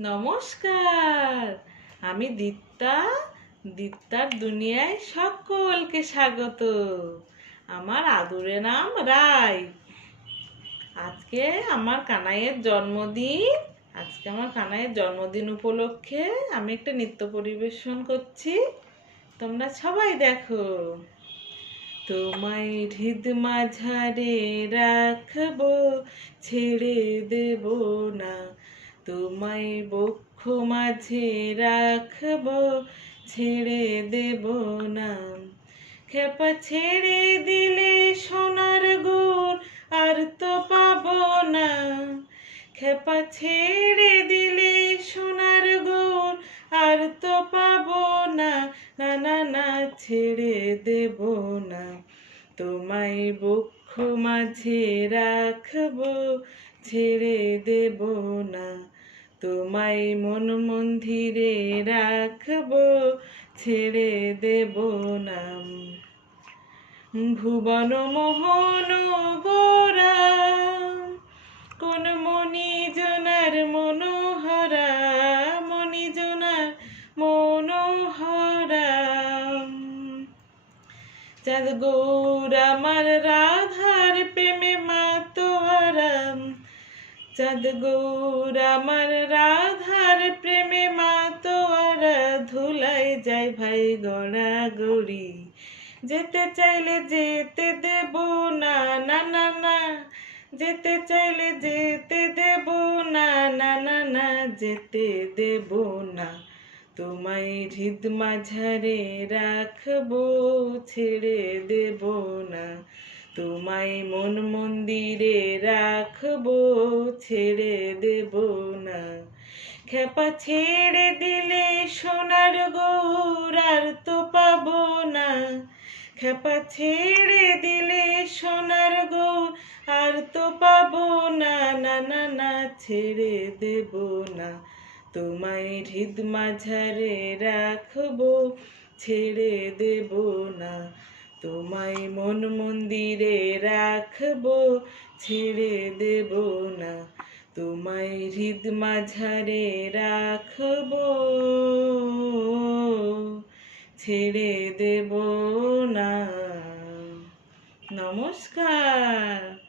নমস্কার। আমি দীপ্তা, দীপ্তার দুনিয়ায় সকলকে স্বাগত। আমার আদুরে নাম রায়। আজকে আমার কানাইয়ের জন্মদিন। আজকে আমার কানাইয়ের জন্মদিন উপলক্ষে আমি একটা নৃত্য পরিবেশন করছি। তোমরা সবাই দেখো। তোমায় হৃদ মাঝারে রাখব, ছেড়ে দেব না। তোমায় বক্ষ মাঝে রাখব, ছেড়ে দেব না। খেপা ছেড়ে দিলে সোনার গুড় আর তো পাব না। খেপা ছেড়ে দিলে সোনার গুড় আর তো পাব না। না না না, ছেড়ে দেব না। তোমায় বক্ষ মাঝে রাখব, ছেড়ে দেব না। তোমায় মন মন্দিরে রাখব, ছেড়ে দেব না ভুবন মোহন গোরা, কোন মণিজনার মনোহরা মণিজনার মনোহরা। চাঁদ গৌর আমার রাধার চাঁদ গৌর আমার রাধার প্রেমে মাতোয়ারা ধুলাই যায় ভাই গড়া গড়ি যেতে চাইলে যেতে দেব না না না না। যেতে চাইলে যেতে দেব না না না না। যেতে দেব না। তোমায় হৃদ মাঝারে রাখব, ছেড়ে দেব না। তোমায় মন মন্দিরে রাখব, ছেড়ে দেব না। খেপা ছেড়ে দিলে সোনার গৌর আর তো পাবো না। খেপা ছেড়ে দিলে সোনার গৌর আর তো পাবো না। না না না, ছেড়ে দেব না। তোমায় হৃদ মাঝারে রাখব, ছেড়ে দেব না। তোমায় মন মন্দিরে রাখব, ছেড়ে দেব না। তোমায় হৃদ মাঝারে রাখব, ছেড়ে দেব না। নমস্কার।